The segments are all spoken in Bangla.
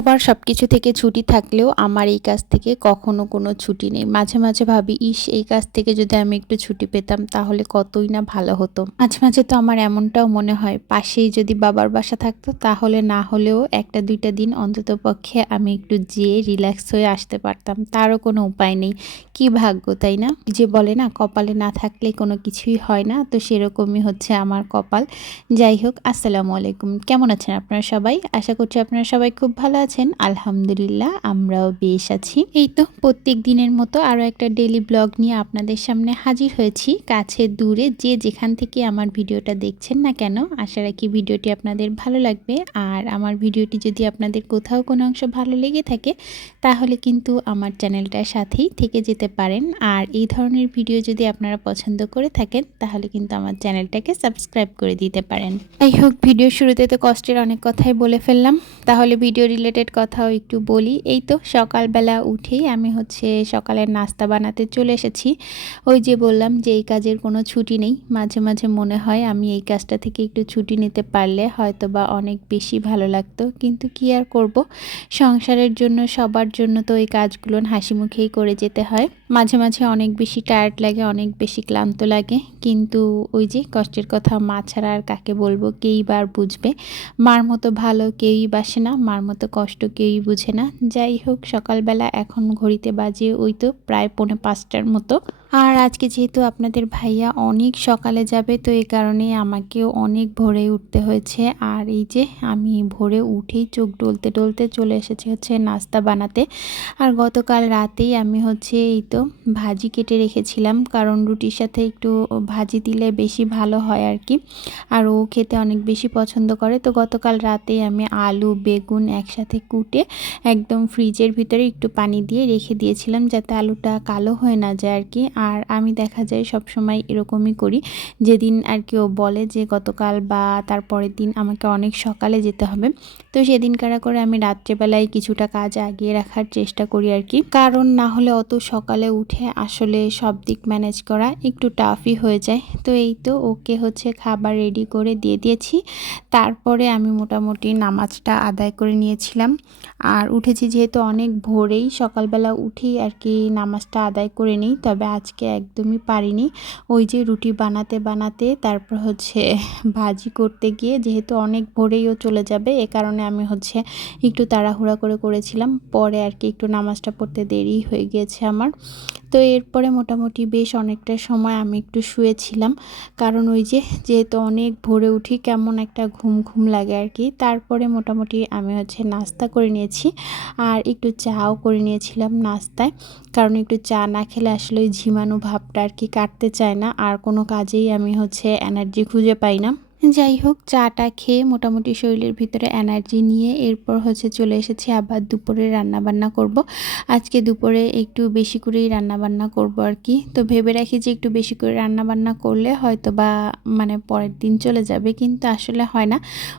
সবার সব কিছু থেকে ছুটি থাকলেও আমার এই কাজ থেকে কখনো কোনো ছুটি নেই। মাঝে মাঝে ভাবি, ইস, এই কাজ থেকে যদি আমি একটু ছুটি পেতাম, তাহলে কতই না ভালো হতো। মাঝে মাঝে তো আমার এমনটাও মনে হয়, পাশেই যদি বাবার বাসা থাকতো, তাহলে না হলেও একটা দুইটা দিন অন্তত পক্ষে আমি একটু যেয়ে রিল্যাক্স হয়ে আসতে পারতাম। তারও কোনো উপায় নেই। কি ভাগ্য, তাই না? যে বলে না, কপালে না থাকলে কোনো কিছুই হয় না। তো সেরকমই হচ্ছে আমার কপাল। যাই হোক, আসসালামু আলাইকুম। কেমন আছেন আপনারা সবাই? আশা করছি আপনারা সবাই খুব ভালো আলহামদুলিল্লাহ, আমরাও বেশ আছি। এই তো প্রত্যেক দিনের মতো আরও একটা ডেলি ব্লগ নিয়ে আপনাদের সামনে হাজির হয়েছি। কাছে দূরে যে যেখান থেকে আমার ভিডিওটা দেখছেন না কেন, আশা রাখি ভিডিওটি আপনাদের ভালো লাগবে। আর আমার ভিডিওটি যদি আপনাদের কোথাও কোনো অংশ ভালো লেগে থাকে, তাহলে কিন্তু আমার চ্যানেলটার সাথেই থেকে যেতে পারেন। আর এই ধরনের ভিডিও যদি আপনারা পছন্দ করে থাকেন, তাহলে কিন্তু আমার চ্যানেলটাকে সাবস্ক্রাইব করে দিতে পারেন। যাই হোক ভিডিও শুরুতে তো কষ্টের অনেক কথাই বলে ফেললাম। তাহলে ভিডিও রিলেটেড কথাও একটু বলি। এই তো সকালবেলা উঠেই আমি হচ্ছে সকালের নাস্তা বানাতে চলে এসেছি। ওই যে বললাম যে এই কাজের কোনো ছুটি নেই। মাঝে মাঝে মনে হয় আমি এই কাজটা থেকে একটু ছুটি নিতে পারলে হয়তো বা অনেক বেশি ভালো লাগতো। কিন্তু কি আর করব? সংসারের জন্য, সবার জন্য তো এই কাজগুলো হাসি মুখেই করে যেতে হয়। মাঝে মাঝে অনেক বেশি টায়ার্ড লাগে, অনেক বেশি ক্লান্ত লাগে। কিন্তু ওই যে কষ্টের কথা, মা ছাড়া আর কাকে বলব? কেই বার বুঝবে? মার মতো ভালো কেউই বাসে না। মার মতো কষ্ট কেউই বুঝে না। যাই হোক, সকালবেলা এখন ঘড়িতে বাজে ওই তো প্রায় পৌনে পাঁচটার মতো। আর আজকে যেহেতু আপনাদের ভাইয়া অনেক সকালে যাবে, তো এই কারণে আমাকেও অনেক ভোরে উঠতে হয়েছে। আর এই যে আমি ভোরে উঠেই চোখ ডলতে ডলতে চলে এসেছি হচ্ছে নাস্তা বানাতে। আর গতকাল রাতেই আমি হচ্ছে এই তো ভাজি কেটে রেখেছিলাম, কারণ রুটির সাথে একটু ভাজি দিলে বেশি ভালো হয় আর কি। আর ও খেতে অনেক বেশি পছন্দ করে। তো গতকাল রাতেই আমি আলু, বেগুন একসাথে কুটে একদম ফ্রিজের ভিতরে একটু পানি দিয়ে রেখে দিয়েছিলাম, যাতে আলুটা কালো হয়ে না যায় আর কি। আর আমি দেখা যায় সব সময় এরকমই করি। যেদিন আর কেউ বলে যে গতকাল বা তার পরের দিন আমাকে অনেক সকালে যেতে হবে। তো সেদিন কারা করে আমি রাত্রেবেলায় কিছুটা কাজ আগিয়ে রাখার চেষ্টা করি আর কি। কারণ না হলে অত সকালে উঠে আসলে সব দিক ম্যানেজ করা একটু টাফই হয়ে যায়। তো এই তো ওকে হচ্ছে খাবার রেডি করে দিয়ে দিয়েছি। তারপরে আমি মোটামুটি নামাজটা আদায় করে নিয়েছিলাম। আর উঠেছি যেহেতু অনেক ভোরেই, সকালবেলা উঠেই আর কি নামাজটা আদায় করে নিই। তবে আজকে একদমই পারিনি। ওই যে রুটি বানাতে বানাতে, তারপর হচ্ছে ভাজি করতে গিয়ে যেহেতু অনেক ভোরেইও চলে যাবে, এ কারণে আমি হচ্ছে একটু তাড়াহুড়া করে করেছিলাম। পরে আর কি একটু নামাজটা পড়তে দেরি হয়ে গিয়েছে আমার। তো এরপরে মোটামুটি বেশ অনেকটা সময় আমি একটু শুয়েছিলাম। কারণ ওই যে যেহেতু অনেক ভোরে উঠি কেমন একটা ঘুম ঘুম লাগে আর কি, তারপরে মোটামুটি আমি হচ্ছে নাস্তা করে নিয়েছি আর একটু চাও করে নিয়েছিলাম নাস্তায়। কারণ একটু চা না খেলে আসলে ওই ঝিমানো ভাবটা আর কি কাটতে চায় না। আর কোনো কাজেই আমি হচ্ছে এনার্জি খুঁজে পাই না। যাই হোক, চাটা খেয়ে মোটামুটি শরীরের ভিতরে এনার্জি নিয়ে এরপর হচ্ছে চলে এসেছি আবার দুপুরে রান্নাবান্না করব। আজকে দুপুরে একটু বেশি করেই রান্নাবান্না করব আর কি। তো ভেবে রাখি যে একটু বেশি করে রান্নাবান্না করলে হয়তো বা মানে পরের দিন চলে যাবে, কিন্তু আসলে হয় না।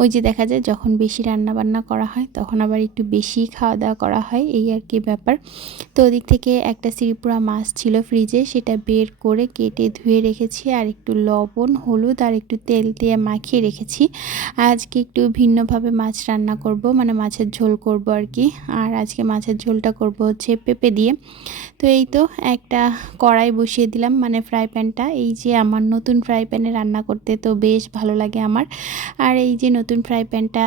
ওই যে দেখা যায় যখন বেশি রান্নাবান্না করা হয়, তখন আবার একটু বেশি খাওয়া দাওয়া করা হয়, এই আর কি ব্যাপার। তো ওদিক থেকে একটা সিরিপুরা মাছ ছিল ফ্রিজে সেটা বের করে কেটে ধুয়ে রেখেছি, আর একটু লবণ, হলুদ, আর একটু তেল দিয়ে মাখিয়ে রেখেছি। আজকে একটু ভিন্নভাবে মাছ রান্না করব মানে মাছের ঝোল করব আর কি। আর আজকে মাছের ঝোলটা করব হচ্ছে পেঁপে দিয়ে। তো এই তো একটা কড়াই বসিয়ে দিলাম মানে ফ্রাই প্যানটা। এই যে আমার নতুন ফ্রাই প্যানে রান্না করতে তো বেশ ভালো লাগে আমার। আর এই যে নতুন ফ্রাই প্যানটা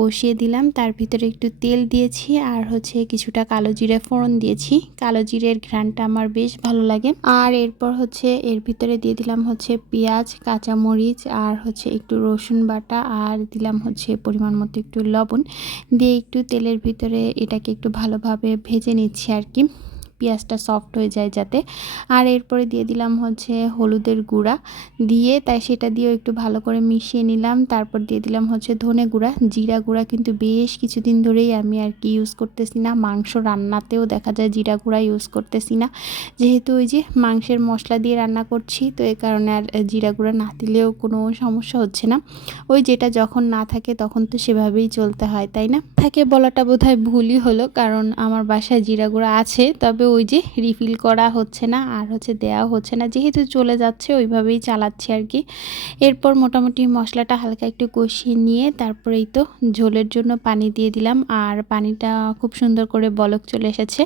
বসিয়ে দিলাম। তার ভিতরে একটু তেল দিয়েছি আর হচ্ছে কিছুটা কালো জিরে ফোড়ন দিয়েছি। কালো জিরের ঘ্রানটা আমার বেশ ভালো লাগে। আর এরপর হচ্ছে এর ভিতরে দিয়ে দিলাম হচ্ছে পেঁয়াজ, কাঁচামরিচ আর হচ্ছে একটু রসুন বাটা আর দিলাম হচ্ছে পরিমাণ মতো একটু লবণ। দিয়ে একটু তেলের ভিতরে এটাকে একটু ভালোভাবে ভেজে নিচ্ছি আর কি। পেঁয়াজটা সফট হয়ে যায় যাতে। আর এরপরে দিয়ে দিলাম হচ্ছে হলুদের গুঁড়া। দিয়ে তাই সেটা দিয়েও একটু ভালো করে মিশিয়ে নিলাম। তারপর দিয়ে দিলাম হচ্ছে ধনে গুঁড়া। জিরা গুঁড়া কিন্তু বেশ কিছুদিন ধরেই আমি আর কি ইউজ করতেছি না। মাংস রান্নাতেও দেখা যায় জিরা গুঁড়া ইউজ করতেছি না। যেহেতু ওই যে মাংসের মশলা দিয়ে রান্না করছি, তো এই কারণে আর জিরা গুঁড়া না দিলেও কোনো সমস্যা হচ্ছে না। ওই যেটা যখন না থাকে তখন তো সেভাবেই চলতে হয়, তাই না? থাকে বলাটা বোধহয় ভুলই হলো, কারণ আমার বাসায় জিরা গুঁড়া আছে। তবে ওই যে রিফিল করা হচ্ছে না, আর হচ্ছে দেওয়া হচ্ছে না। যেহেতু চলে যাচ্ছে, ওইভাবেই চালাচ্ছি আর কি। এরপর মোটামুটি মশলাটা হালকা একটু কষিয়ে নিয়ে তারপরেই তো ঝোলের জন্য পানি দিয়ে দিলাম। আর পানিটা খুব সুন্দর করে বলক চলে এসেছে।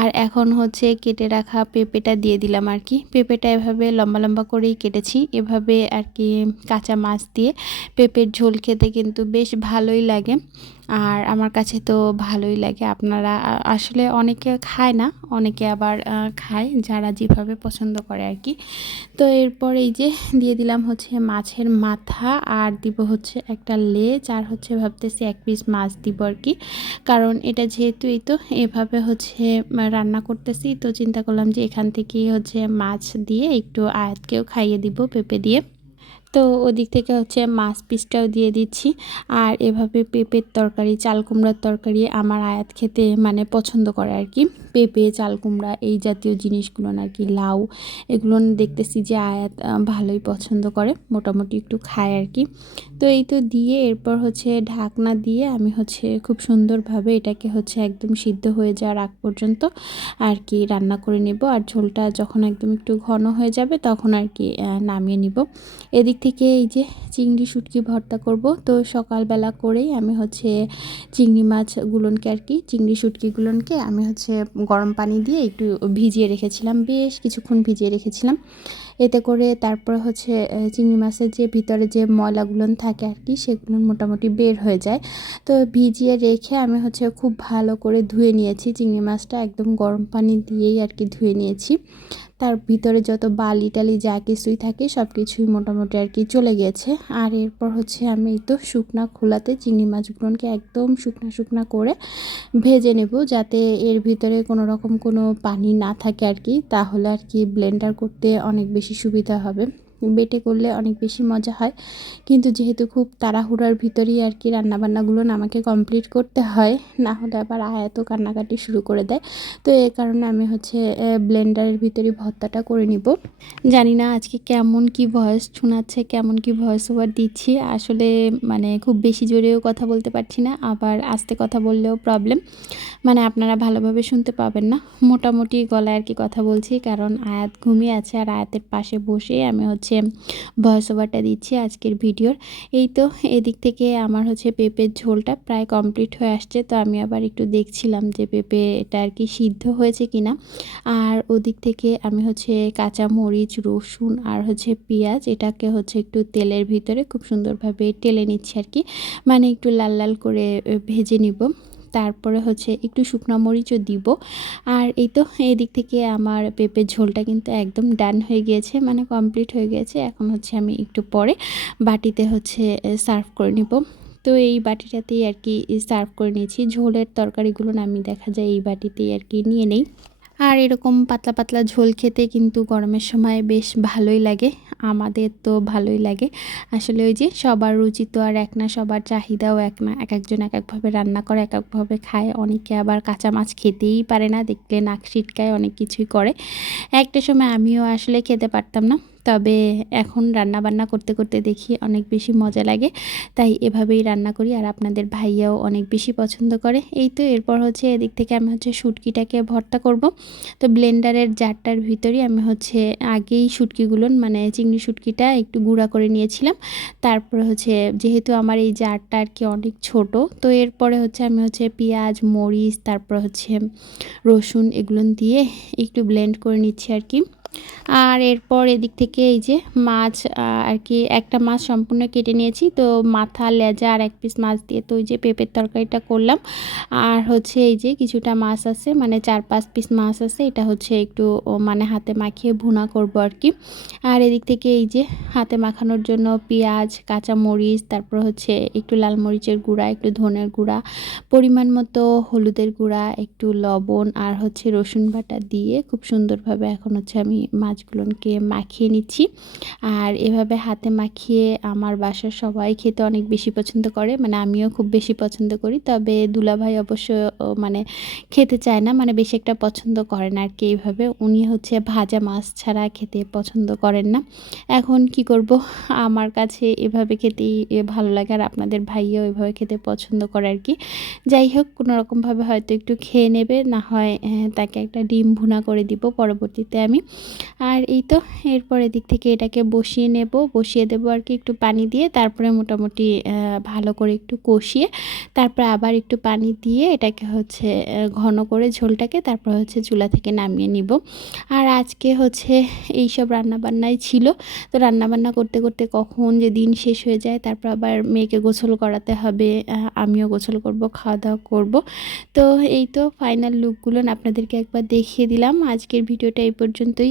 আর এখন হচ্ছে কেটে রাখা পেঁপেটা দিয়ে দিলাম আর কি। পেঁপেটা এভাবে লম্বা লম্বা করেই কেটেছি। এভাবে আর কি কাঁচা মাছ দিয়ে পেঁপের ঝোল খেতে কিন্তু বেশ ভালোই লাগে। আর আমার কাছে তো ভালোই লাগে। আপনারা আসলে অনেকে খায় না, অনেকে আবার খায় যারা যেভাবে পছন্দ করে আর কি। তো এরপর এই যে দিয়ে দিলাম হচ্ছে মাছের মাথা আর দিব হচ্ছে একটা লেজ আর হচ্ছে ভাবতেছি এক পিস মাছ দিব আর কি। কারণ এটা যেহেতু এই তো এভাবে হচ্ছে রান্না করতেছি তো চিন্তা করলাম যে এখান থেকেই হচ্ছে মাছ দিয়ে একটু আয়াতকেও খাইয়ে দিব পেঁপে দিয়ে। তো ওদিক থেকে হচ্ছে মাছ পিসটাও দিয়ে দিচ্ছি। আর এভাবে পেঁপের তরকারি, চাল কুমড়ার তরকারি আমার আয়াত খেতে মানে পছন্দ করে আর কি। পেঁপে চাল কুমড়া এই জাতীয় জিনিসগুলো আর কি লাউ, এগুলো দেখতেছি যে আয়াত ভালোই পছন্দ করে, মোটামুটি একটু খায় আর কি তো এই তো দিয়ে এরপর হচ্ছে ঢাকনা দিয়ে আমি হচ্ছে খুব সুন্দরভাবে এটাকে হচ্ছে একদম সিদ্ধ হয়ে যাওয়ার আগ পর্যন্ত আর কি রান্না করে নেব। আর ঝোলটা যখন একদম একটু ঘন হয়ে যাবে তখন আর কি নামিয়ে নিব। এদিক থেকে এই যে চিংড়ি শুটকি ভর্তা করব। তো সকালবেলা করেই আমি হচ্ছে চিংড়ি মাছগুলোনকে আর কি চিংড়ি শুটকিগুলোনকে আমি হচ্ছে গরম পানি দিয়ে একটু ভিজিয়ে রেখেছিলাম, বেশ কিছুক্ষণ ভিজিয়ে রেখেছিলাম। এতে করে তারপর হচ্ছে চিংড়ি মাছের যে ভিতরে যে ময়লাগুলো থাকে আর কি, সেগুলো মোটামুটি বের হয়ে যায়। তো ভিজিয়ে রেখে আমি হচ্ছে খুব ভালো করে ধুয়ে নিয়েছি। চিংড়ি মাছটা একদম গরম পানি দিয়েই আর কি ধুয়ে নিয়েছি। তার ভিতরে যত বালি টালি যা কিছুই থাকে সব কিছুই মোটামুটি আর কি চলে গেছে। আর এরপর হচ্ছে আমি তো শুকনা খোলাতে চিংড়ি মাছগুলোকে একদম শুকনা শুকনা করে ভেজে নেব যাতে এর ভিতরে কোনো রকম কোনো পানি না থাকে আর কি। তাহলে আর কি ব্লেন্ডার করতে অনেক বেশি সুবিধা হবে। বেটে করলে অনেক বেশি মজা হয়। কিন্তু যেহেতু খুব তাড়াহুড়ার ভিতরেই আর কি রান্নাবান্নাগুলো আমাকে কমপ্লিট করতে হয়, না হলে আবার আয়াত কান্নাকাটি শুরু করে দেয়। তো এ কারণে আমি হচ্ছে ব্লেন্ডারের ভিতরে ভর্তাটা করে নিব। জানি না আজকে কেমন কি ভয়েস শোনাচ্ছে, কেমন কি ভয়েস ওভার দিচ্ছি। আসলে মানে খুব বেশি জোরেও কথা বলতে পারছি না, আবার আস্তে কথা বললেও প্রবলেম মানে আপনারা ভালোভাবে শুনতে পাবেন না। মোটামুটি গলায় আর কি কথা বলছি, কারণ আয়াত ঘুমিয়ে আছে আর আয়াতের পাশে বসে আমি হচ্ছে ভয়েস ওভারটা দিচ্ছি আজকের ভিডিওর। এই তো এদিক থেকে আমার হচ্ছে পেঁপের ঝোলটা প্রায় কমপ্লিট হয়ে আসছে, তো আমি আবার একটু দেখছিলাম যে পেঁপে এটা আর কি সিদ্ধ হয়েছে কিনা। আর ওদিক থেকে আমি হচ্ছে কাঁচা মরিচ রসুন আর হচ্ছে পেঁয়াজ, এটাকে হচ্ছে একটু তেলের ভিতরে খুব সুন্দরভাবে টেলে নিচ্ছি আর কি। মানে একটু লাল লাল করে ভেজে নিব। তারপরে হচ্ছে একটু শুকনো মরিচও দিব। আর এই তো এই দিক থেকে আমার পেঁপের ঝোলটা কিন্তু একদম ডান হয়ে গিয়েছে মানে কমপ্লিট হয়ে গিয়েছে। এখন হচ্ছে আমি একটু পরে বাটিতে হচ্ছে সার্ভ করে নেব। তো এই বাটিটাতেই আর কি সার্ভ করে নিয়েছি। ঝোলের তরকারিগুলো আমি দেখা যায় এই বাটিতেই আর কি নিয়ে নেই। আর এরকম পাতলা পাতলা ঝোল খেতে কিন্তু গরমের সময় বেশ ভালোই লাগে। আমাদের তো ভালোই লাগে। আসলে ওই যে সবার রুচি তো আর এক না, সবার চাহিদাও এক না। এক একজন এক একভাবে রান্না করে, এক একভাবে খায়। অনেকে আবার কাঁচা মাছ খেতেই পারে না। দেখলে নাক ছিটকায় অনেক কিছুই করে। একটা সময় আমিও আসলে খেতে পারতাম না। তবে এখন রান্না বান্না করতে করতে দেখি অনেক বেশি মজা লাগে। তাই এভাবেই রান্না করি আর আপনাদের ভাইয়াও অনেক বেশি পছন্দ করে। এই তো এরপর হচ্ছে এদিক থেকে আমি হচ্ছে শুটকিটাকে ভর্তা করব। তো ব্লেন্ডারের জারটার ভিতরেই আমি হচ্ছে আগেই শুটকিগুলো মানে চিংড়ি শুটকিটা একটু গুঁড়া করে নিয়েছিলাম। তারপরে হচ্ছে যেহেতু আমার এই জারটা আর কি অনেক ছোট, তো এরপরে হচ্ছে আমি হচ্ছে পেঁয়াজ, মরিচ, তারপর হচ্ছে রসুন এগুলো দিয়ে একটু ব্লেন্ড করে নিচ্ছি আর কি। আর এরপর এদিক থেকে এই যে মাছ আর কি একটা মাছ সম্পূর্ণ কেটে নিয়েছি। তো মাথা, লেজা আর এক পিস মাছ দিয়ে তো ওই যে পেঁপের তরকারিটা করলাম। আর হচ্ছে এই যে কিছুটা মাছ আছে মানে চার পাঁচ পিস মাছ আছে, এটা হচ্ছে একটু মানে হাতে মাখিয়ে ভুনা করব আর কি। আর এদিক থেকে এই যে হাতে মাখানোর জন্য পেঁয়াজ কাঁচা মরিচ তারপর হচ্ছে একটু লাল মরিচের গুঁড়া, একটু ধনের গুঁড়া, পরিমাণ মতো হলুদের গুঁড়া, একটু লবণ আর হচ্ছে রসুন বাটা দিয়ে খুব সুন্দরভাবে এখন হচ্ছে আমি মাছগুলোকে মাখিয়ে নিচ্ছি। আর এভাবে হাতে মাখিয়ে আমার বাসার সবাই খেতে অনেক বেশি পছন্দ করে মানে আমিও খুব বেশি পছন্দ করি। তবে দুলাভাই অবশ্য মানে খেতে চায় না মানে বেশি একটা পছন্দ করে না আর কি এইভাবে। উনি হচ্ছে ভাজা মাছ ছাড়া খেতে পছন্দ করেন না। এখন কি করব? আমার কাছে এভাবে খেতেই ভালো লাগে আর আপনাদের ভাইয়াও এভাবে খেতে পছন্দ করে আর কি। যাই হোক, কোনো রকমভাবে হয়তো একটু খেয়ে নেবে, না হয় তাকে একটা ডিম ভুনা করে দিব, পরবর্তীতে আমি। আর এই তো, এরপর এদিক থেকে এটাকে বসিয়ে নেব। বসিয়ে দেবো আর কি একটু পানি দিয়ে, তারপরে মোটামুটি ভালো করে একটু কষিয়ে, তারপর আবার একটু পানি দিয়ে এটাকে হচ্ছে ঘন করে ঝোলটাকে তারপর হচ্ছে চুলা থেকে নামিয়ে নিব। আর আজকে হচ্ছে এই এইসব রান্নাবান্নাই ছিল। তো রান্নাবান্না করতে করতে কখন যে দিন শেষ হয়ে যায়, তারপর আবার মেয়েকে গোসল করাতে হবে আমিও গোসল করব, খাওয়া দাওয়া করব। তো এই তো ফাইনাল লুকগুলো আপনাদেরকে একবার দেখিয়ে দিলাম। আজকের ভিডিওটা এই পর্যন্তই।